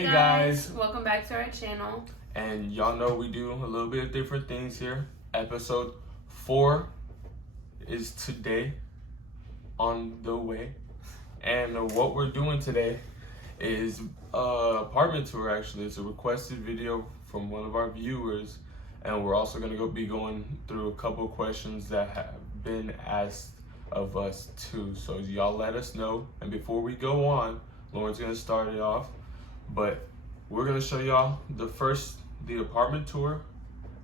Hey guys, welcome back to our channel. And y'all know we do a little bit of different things here. Episode 4 is today on the way. And what we're doing today is apartment tour. Actually, it's a requested video from one of our viewers, and we're also going to be going through a couple of questions that have been asked of us too. So y'all let us know. And before we go on, Lauren's going to start it off, but we're going to show y'all the apartment tour,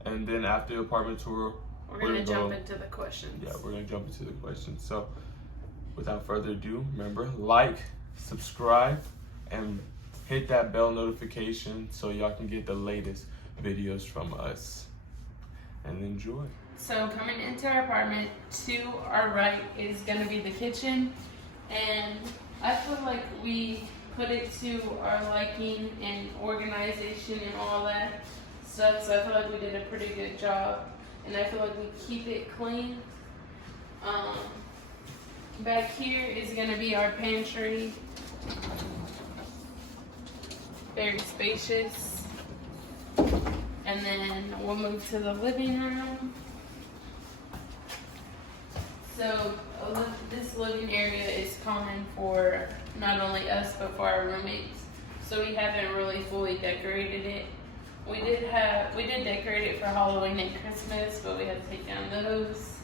and then after the apartment tour, we're going to jump into the questions. Yeah, we're going to jump into the questions. So without further ado, remember, like, subscribe, and hit that bell notification so y'all can get the latest videos from us. And enjoy. So coming into our apartment, to our right is going to be the kitchen, and I feel like we put it to our liking and organization and all that stuff, so I feel like we did a pretty good job, and I feel like we keep it clean. Back here is going to be our pantry. Very spacious. And then we'll move to the living room. So this living area is common for not only us but for our roommates. So we haven't really fully decorated it. We did decorate it for Halloween and Christmas, but we had to take down those.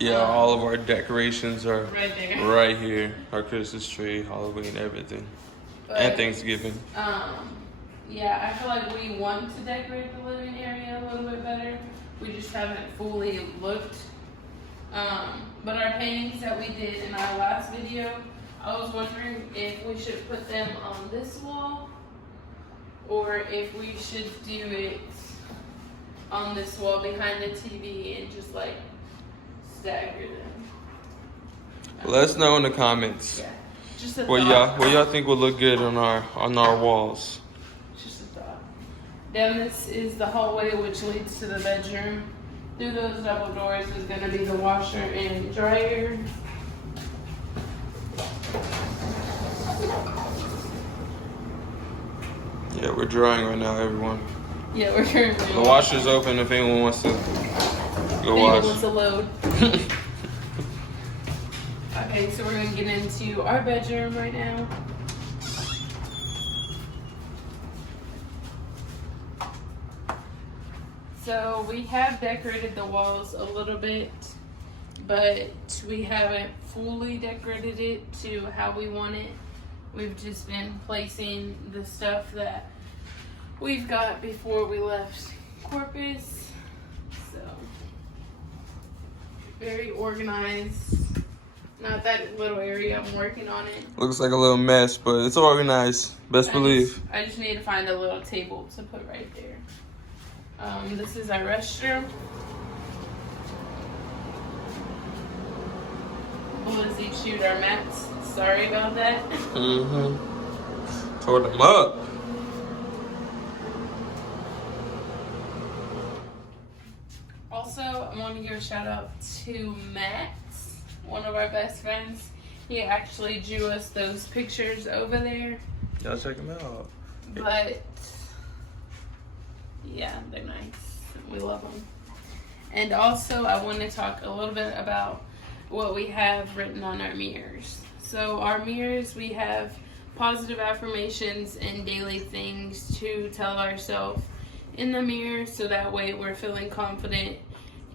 Yeah, all of our decorations are right there. Right here. Our Christmas tree, Halloween, everything. And Thanksgiving. Yeah, I feel like we want to decorate the living area a little bit better. We just haven't fully looked. But our paintings that we did in our last video, I was wondering if we should put them on this wall or if we should do it on this wall behind the TV and just like stagger them. Let us know in the comments. Yeah. Just a what y'all think will look good on our walls. Just a thought. Then this is the hallway which leads to the bedroom. Through those double doors is going to be the washer and dryer. Yeah, we're drying right now, everyone. Yeah, we're currently. The washer's open if anyone wants to go wash. Wants to load. Okay, so we're going to get into our bedroom right now. So we have decorated the walls a little bit, but we haven't fully decorated it to how we want it. We've just been placing the stuff that we've got before we left Corpus. So, very organized. Not that little area, I'm working on it. Looks like a little mess, but it's organized. Best believe. I just need to find a little table to put right there. This is our restroom. Lizzie chewed our mats. Sorry about that. Tore them up. Also, I want to give a shout out to Matt, one of our best friends. He actually drew us those pictures over there. Y'all check them out. But yeah, they're nice. We love them. And also, I want to talk a little bit about what we have written on our mirrors. So our mirrors, we have positive affirmations and daily things to tell ourselves in the mirror, so that way we're feeling confident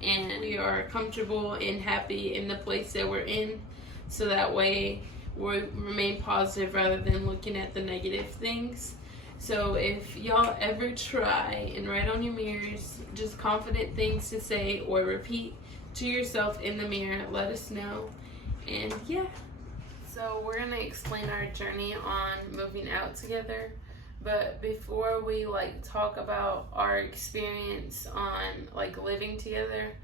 and we are comfortable and happy in the place that we're in, so that way we remain positive rather than looking at the negative things. So if y'all ever try and write on your mirrors just confident things to say or repeat to yourself in the mirror, let us know. And yeah. So we're going to explain our journey on moving out together. But before we talk about our experience on living together,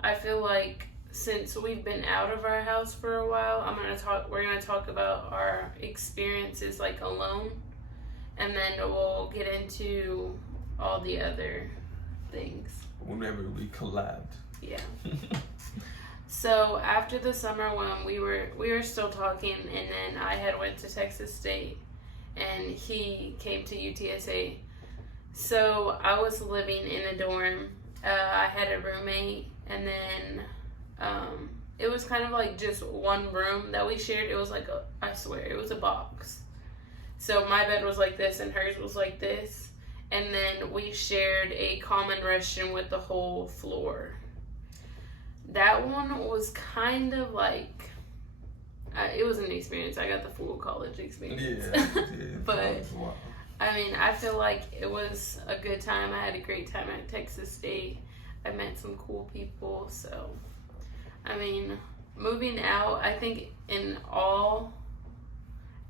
I feel like since we've been out of our house for a while, we're going to talk about our experiences alone. And then we'll get into all the other things. Whenever we collabed. Yeah. So after the summer when we were still talking, and then I had went to Texas State, and he came to UTSA. So I was living in a dorm. I had a roommate, and then it was kind of like just one room that we shared. It was like I swear, it was a box. So my bed was like this, and hers was like this. And then we shared a common restroom with the whole floor. That one was kind of like, it was an experience. I got the full college experience. Yeah. But, I mean, I feel like it was a good time. I had a great time at Texas State. I met some cool people. So, I mean, moving out, I think in all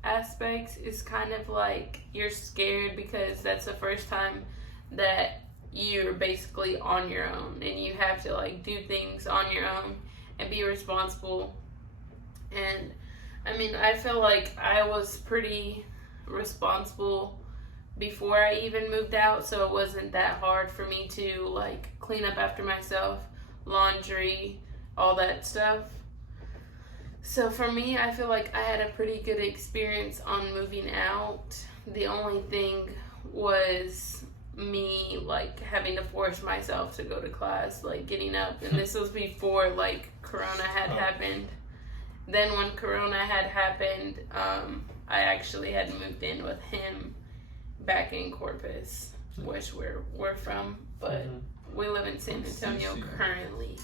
aspects is kind of like you're scared because that's the first time that you're basically on your own and you have to like do things on your own and be responsible. And I mean, I feel like I was pretty responsible before I even moved out, so it wasn't that hard for me to like clean up after myself, laundry, all that stuff. So for me, I feel like I had a pretty good experience on moving out. The only thing was me like having to force myself to go to class, like getting up. And this was before like Corona had happened. Then when Corona had happened, I actually had moved in with him back in Corpus, which we're from, but we live in San Antonio currently.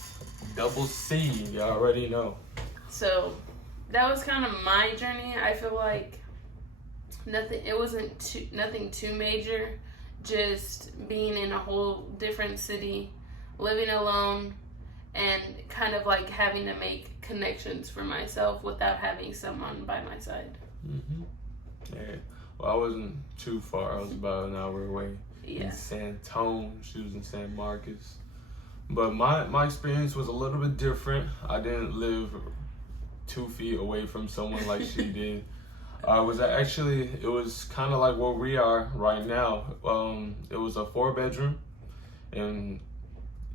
Double C, you already know. So that was kind of my journey. I feel like nothing too major, just being in a whole different city, living alone, and kind of like having to make connections for myself without having someone by my side. Yeah. Well, I wasn't too far. I was about an hour away. Yeah. In San Tome. She was in San Marcos. But my experience was a little bit different. I didn't live 2 feet away from someone like she did. It was kind of like where we are right now. It was a 4-bedroom, and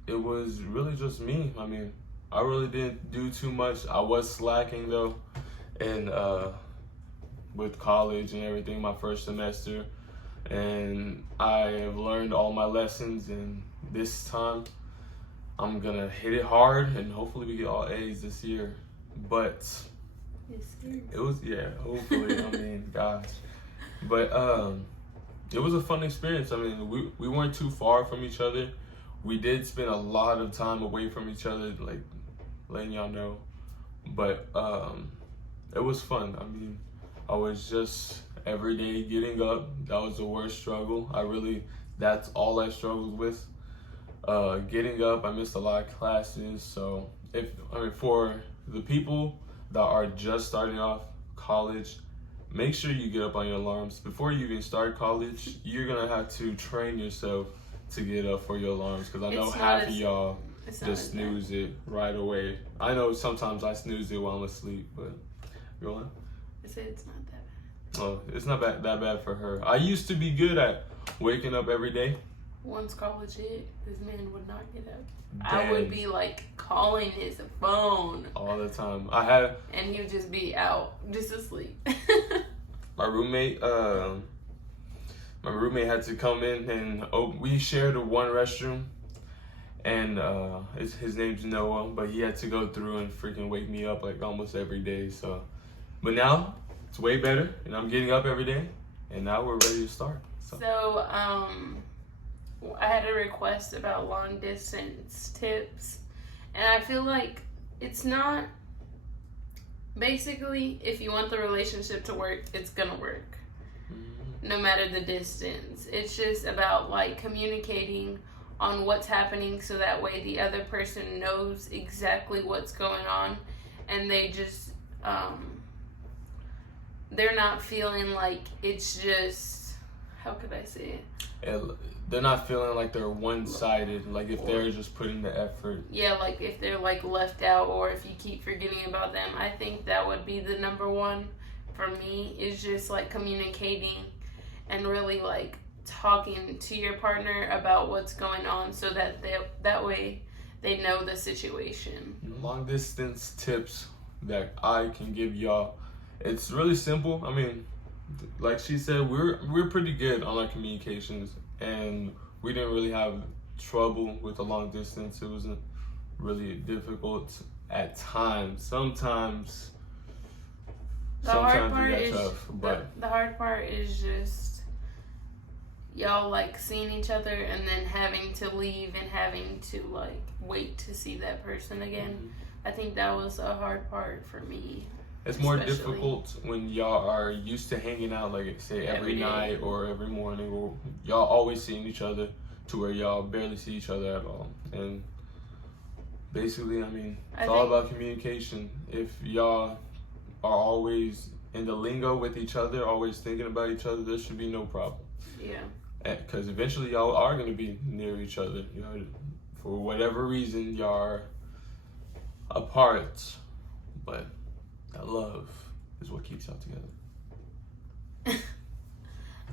it was really just me. I mean, I really didn't do too much. I was slacking though, and with college and everything, my first semester, and I have learned all my lessons, and this time I'm gonna hit it hard, and hopefully we get all A's this year. But it was, hopefully. I mean, gosh. But it was a fun experience. I mean, we weren't too far from each other. We did spend a lot of time away from each other, like letting y'all know. But it was fun. I mean, I was just every day getting up. That was the worst struggle. That's all I struggled with. Getting up, I missed a lot of classes. So for the people that are just starting off college, make sure you get up on your alarms. Before you even start college, you're gonna have to train yourself to get up for your alarms, because I know half of y'all just snooze it right away. I know sometimes I snooze it while I'm asleep, but go on. I said it's not that bad. Oh, it's not that bad for her. I used to be good at waking up every day. Once college hit, this man would not get up. Dang. I would be like calling his phone all the time. And he would just be out, just asleep. My roommate had to come in, and we shared one restroom, and his name's Noah, but he had to go through and freaking wake me up like almost every day. So, but now it's way better, and I'm getting up every day, and now we're ready to start. So I had a request about long distance tips, and I feel like it's not, basically, if you want the relationship to work, it's gonna work no matter the distance. It's just about like communicating on what's happening, so that way the other person knows exactly what's going on, and they just they're not feeling like it's just, how could I say it? They're not feeling like they're one-sided, like if they're just putting the effort. Yeah, like if they're like left out, or if you keep forgetting about them. I think that would be the number one for me, is just like communicating and really like talking to your partner about what's going on, so that that way they know the situation. Long distance tips that I can give y'all, it's really simple. I mean, like she said, we're pretty good on our communications, and we didn't really have trouble with the long distance. It wasn't really difficult at times. Sometimes The hard it part got is tough, but the hard part is just y'all like seeing each other and then having to leave and having to like wait to see that person again. I think that was a hard part for me. it's more Especially- difficult when y'all are used to hanging out, like say every Every day. night or every morning, or y'all always seeing each other to where y'all barely see each other at all. And basically, I mean, it's I all think- about communication. If y'all are always in the lingo with each other, always thinking about each other, there should be no problem. Yeah. Because eventually y'all are going to be near each other. You know, for whatever reason, y'all are apart, but that love is what keeps y'all together.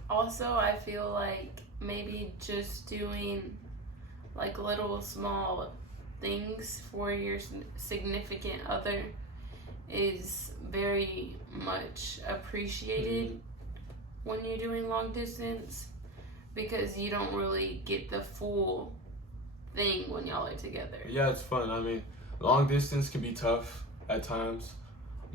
Also, I feel like maybe just doing like little small things for your significant other is very much appreciated when you're doing long distance, because you don't really get the full thing when y'all are together. Yeah, it's fun. I mean, long distance can be tough at times,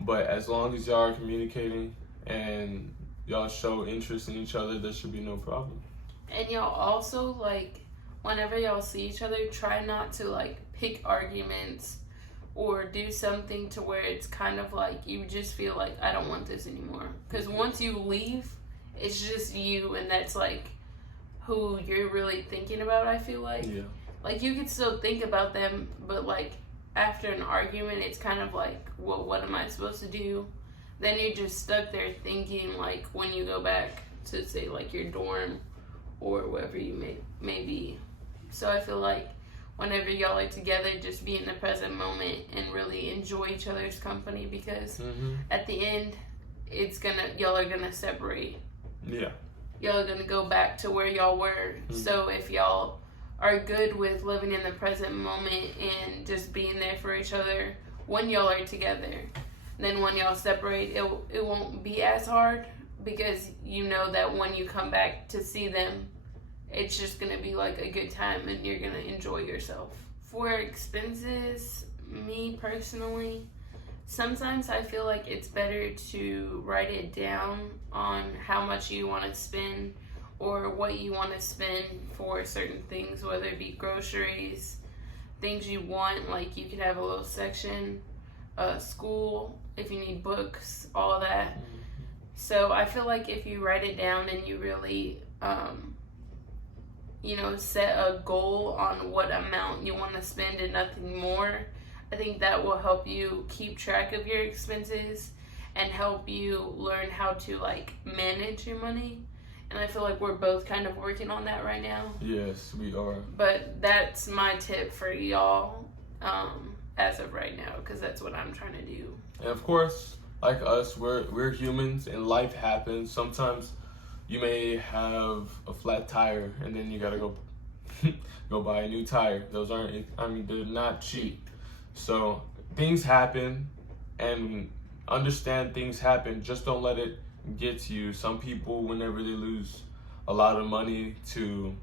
but as long as y'all are communicating and y'all show interest in each other, there should be no problem. And y'all also, like, whenever y'all see each other, try not to like pick arguments or do something to where it's kind of like you just feel like, I don't want this anymore. Because once you leave, it's just you, and that's like who you're really thinking about, I feel like. Yeah. Like, you could still think about them, but like after an argument, it's kind of like, well, what am I supposed to do? Then you're just stuck there thinking, like, when you go back to, say, like, your dorm or wherever you may be. So I feel like whenever y'all are together, just be in the present moment and really enjoy each other's company, because at the end, y'all are gonna separate. Yeah. Y'all are gonna go back to where y'all were. So if y'all are good with living in the present moment and just being there for each other when y'all are together, then when y'all separate, it won't be as hard, because you know that when you come back to see them, it's just gonna be like a good time and you're gonna enjoy yourself. For expenses, me personally, sometimes I feel like it's better to write it down on how much you want to spend or what you want to spend for certain things, whether it be groceries, things you want, like you could have a little section, school, if you need books, all that. So I feel like if you write it down and you really, set a goal on what amount you want to spend and nothing more, I think that will help you keep track of your expenses and help you learn how to like manage your money. And I feel like we're both kind of working on that right now. Yes, we are. But that's my tip for y'all as of right now, because that's what I'm trying to do. And of course, like us, we're humans and life happens. Sometimes you may have a flat tire and then you gotta go buy a new tire. Those they're not cheap. So things happen, and understand things happen. Just don't let it get to you. Some people, whenever they lose a lot of money to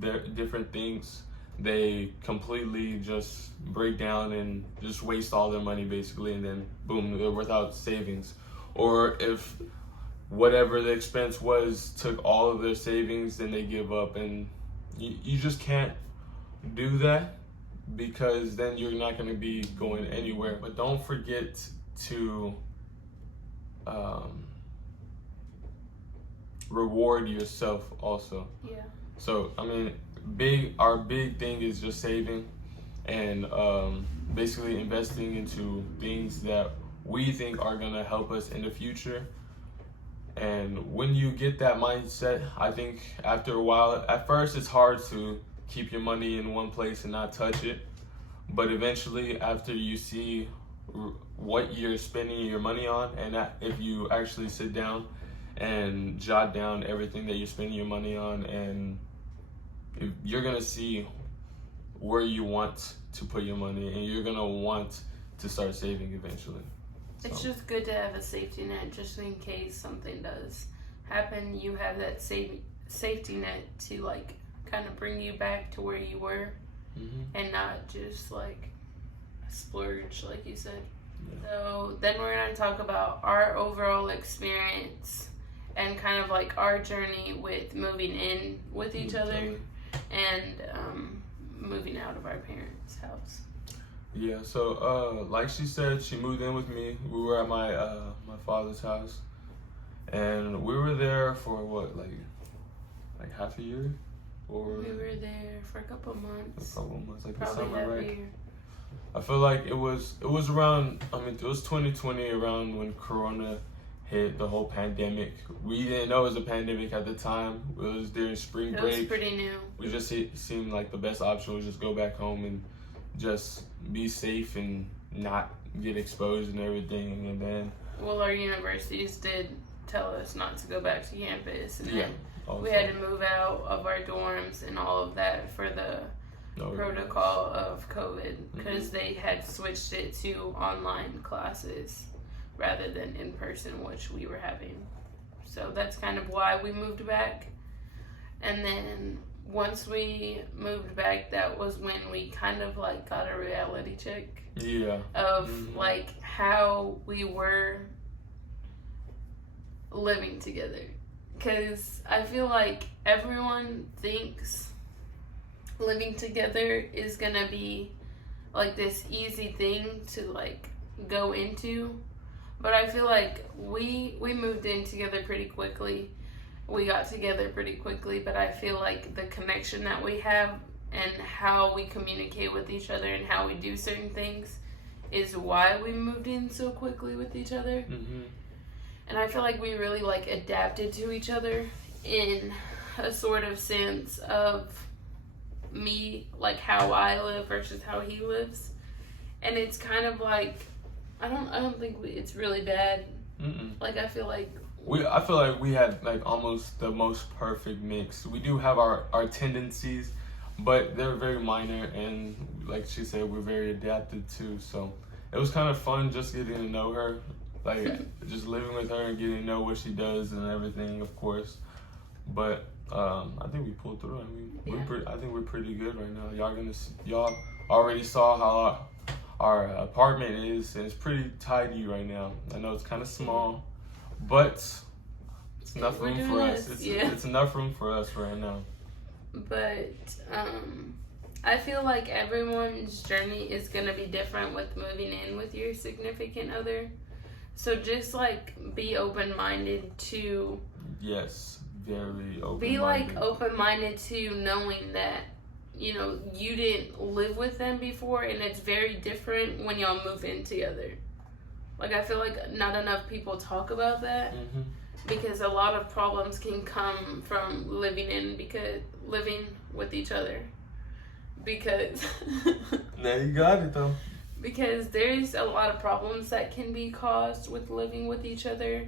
their different things, they completely just break down and just waste all their money basically, and then boom, they're without savings. Or if whatever the expense was took all of their savings, then they give up, and you just can't do that, because then you're not going to be going anywhere. But don't forget to reward yourself also. Yeah. So I mean, our big thing is just saving and basically investing into things that we think are gonna help us in the future. And when you get that mindset, I think after a while, at first it's hard to keep your money in one place and not touch it, but eventually after you see what you're spending your money on, and if you actually sit down and jot down everything that you're spending your money on, and you're gonna see where you want to put your money, and you're gonna want to start saving eventually. It's So, just good to have a safety net just in case something does happen. You have that safety net to like kind of bring you back to where you were and not just like splurge, like you said. Yeah. So then we're going to talk about our overall experience and kind of like our journey with moving in with each other and moving out of our parents' house. Yeah, so like she said, she moved in with me. We were at my my father's house, and we were there for what, like half a year, or We were there for a couple months. like the Probably summer, half a right? year. I feel like it was around. I mean, it was 2020, around when Corona hit, the whole pandemic. We didn't know it was a pandemic at the time. It was during spring It was break. pretty new. We just seemed like the best option was just go back home and just be safe and not get exposed and everything. And then Well, our universities did tell us not to go back to campus, and yeah, then also, we had to move out of our dorms and all of that for the protocol of COVID because they had switched it to online classes rather than in person, which we were having. So that's kind of why we moved back. And then once we moved back, that was when we kind of like got a reality check Yeah. of like how we were living together. Because I feel like everyone thinks living together is gonna be like this easy thing to like go into, but I feel like we moved in together pretty quickly. We got together pretty quickly, but I feel like the connection that we have and how we communicate with each other and how we do certain things is why we moved in so quickly with each other. And I feel like we really like adapted to each other in a sort of sense of me, like how I live versus how he lives. And it's kind of like I don't think it's really bad. Like I feel like we had like almost the most perfect mix. We do have our tendencies, but they're very minor, and like she said, we're very adapted too. So it was kind of fun just getting to know her, like just living with her and getting to know what she does and everything, of course. But I think we pulled through. I mean, I think we're pretty good right now. Y'all already saw how our apartment is, and it's pretty tidy right now. I know it's kind of small, but it's enough room for us. It's enough room for us right now. But I feel like everyone's journey is gonna be different with moving in with your significant other. So just like be open-minded to. Yes, very open-minded. Be like open-minded to knowing that, you know, you didn't live with them before, and it's very different when y'all move in together. Like I feel like not enough people talk about that because a lot of problems can come from living with each other. Because now you got it though. Because there's a lot of problems that can be caused with living with each other,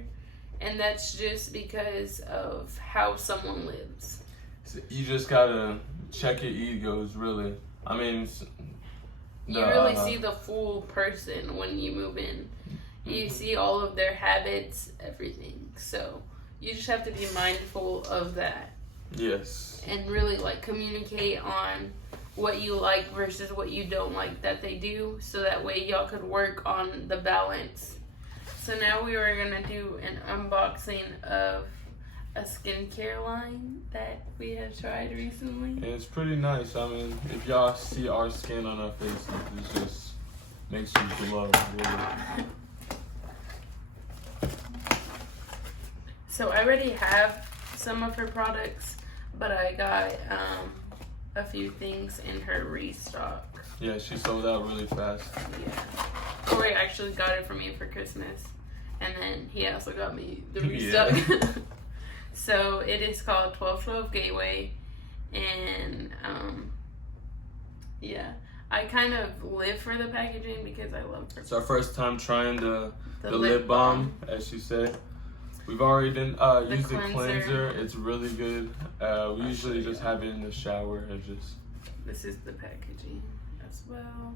and that's just because of how someone lives. So you just gotta check your egos, really. I mean, you really see the full person when you move in. You see all of their habits, everything. So you just have to be mindful of that. Yes. And really like communicate on what you like versus what you don't like that they do, so that way y'all could work on the balance. So now we are gonna do an unboxing of a skincare line that we have tried recently. And it's pretty nice. I mean, if y'all see our skin on our faces, it just makes you glow, really. So I already have some of her products, but I got a few things in her restock. Yeah, she sold out really fast. Yeah. Corey actually got it for me for Christmas, and then he also got me the restock. So it is called 1212 Gateway, and I kind of live for the packaging because I love her. It's our first time trying the lip balm, as she said. We've already used the cleanser. It's really good. We usually just have it in the shower. This is the packaging as well.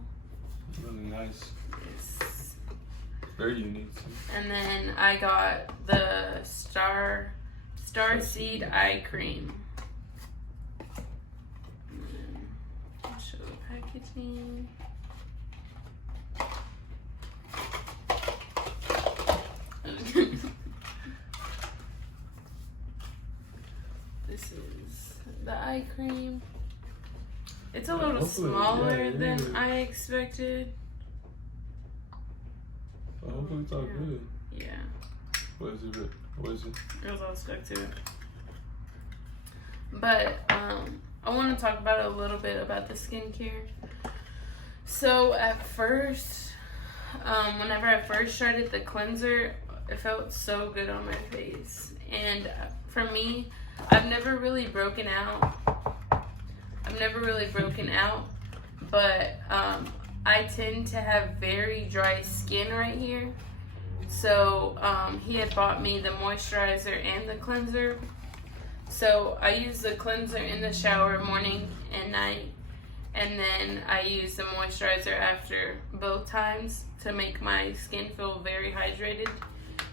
Really nice. Yes. Very unique. Too. And then I got the Star Seed Eye Cream. I'll show the packaging. This is the eye cream. It's a little smaller than I expected. Well, hopefully it's all good. Yeah. What is it? It was all stuck to it. But I want to talk about a little bit about the skincare. So at first, whenever I first started the cleanser, it felt so good on my face. And for me, I've never really broken out. But I tend to have very dry skin right here. So he had bought me the moisturizer and the cleanser. So I use the cleanser in the shower morning and night. And then I use the moisturizer after both times to make my skin feel very hydrated.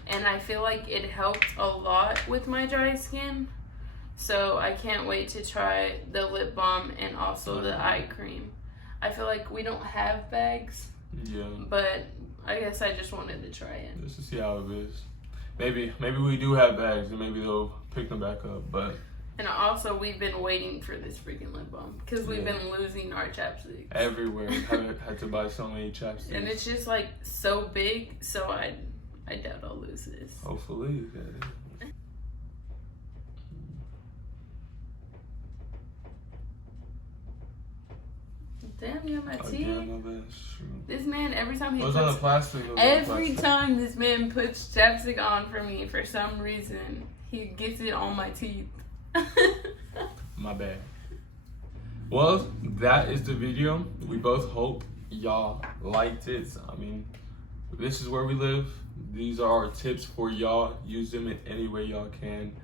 And I feel like it helped a lot with my dry skin. So I can't wait to try the lip balm and also the eye cream. I feel like we don't have bags. Yeah. But I guess I just wanted to try it. Just to see how it is. Maybe we do have bags and maybe they'll pick them back up. But and also we've been waiting for this freaking lip balm because we've been losing our chapsticks. Everywhere. had to buy so many chapsticks. And it's just like so big, so I doubt I'll lose this. Hopefully. Damn, you got my teeth. This man, every time he puts on the plastic. Every time this man puts chapstick on for me, for some reason, he gets it on my teeth. My bad. Well, that is the video. We both hope y'all liked it. I mean, this is where we live. These are our tips for y'all. Use them in any way y'all can.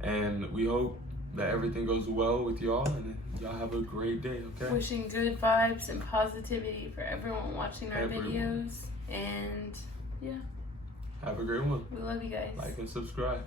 And we hope that everything goes well with y'all and y'all have a great day, okay? Wishing good vibes and positivity for everyone watching our videos. And yeah. Have a great one. We love you guys. Like and subscribe.